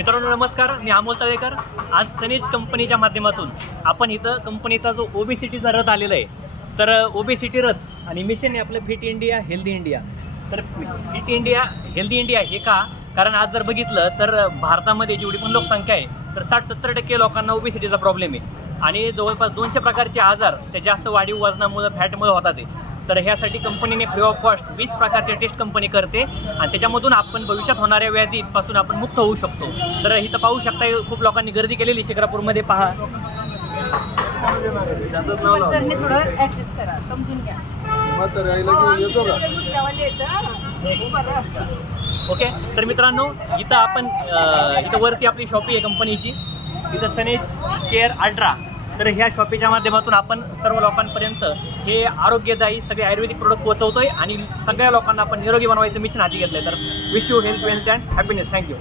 मित्रांनो नमस्कार, मी अमोल तळेकर। आज सनेज कंपनीच्या माध्यमातून आपण इथं कंपनीचा जो ओबेसिटीचा रथ आलेला आहे, तर ओबेसिटी रथ आणि मिशन आहे आपलं फिट इंडिया हेल्दी इंडिया। तर फिट इंडिया हेल्दी इंडिया हे का? कारण आज जर बघितलं तर भारतामध्ये जेवढी पण लोकसंख्या आहे तर 60-70% लोकांना ओबेसिटीचा प्रॉब्लेम आहे आणि जवळपास 200 प्रकारचे आजार ते जास्त वाढीव वजनामुळे फॅटमुळे होतात। तर ह्यासाठी कंपनीने फ्री ऑफ कॉस्ट 20 प्रकारचे टेस्ट कंपनी करते आणि त्याच्यामधून आपण भविष्यात होणाऱ्या व्याधींपासून आपण मुक्त होऊ शकतो। तर इथं पाहू शकता खूप लोकांनी गर्दी केलेली शिक्रापूरमध्ये पहा। थोडं ऍडजस्ट करा, समजून घ्या। ओके, तर मित्रांनो इथं आपण इथं वरती आपली शॉपी आहे कंपनीची, इथं सनेज केअर अल्ट्रा। तर ह्या शॉपीच्या माध्यमातून आपण सर्व लोकांपर्यंत हे आरोग्यदायी सगळे आयुर्वेदिक प्रोडक्ट पोहोचवतोय आणि सगळ्या लोकांना आपण निरोगी बनवायचं मिशन हाती घेतलंय। तर wish you health, wealth and happiness. Thank you.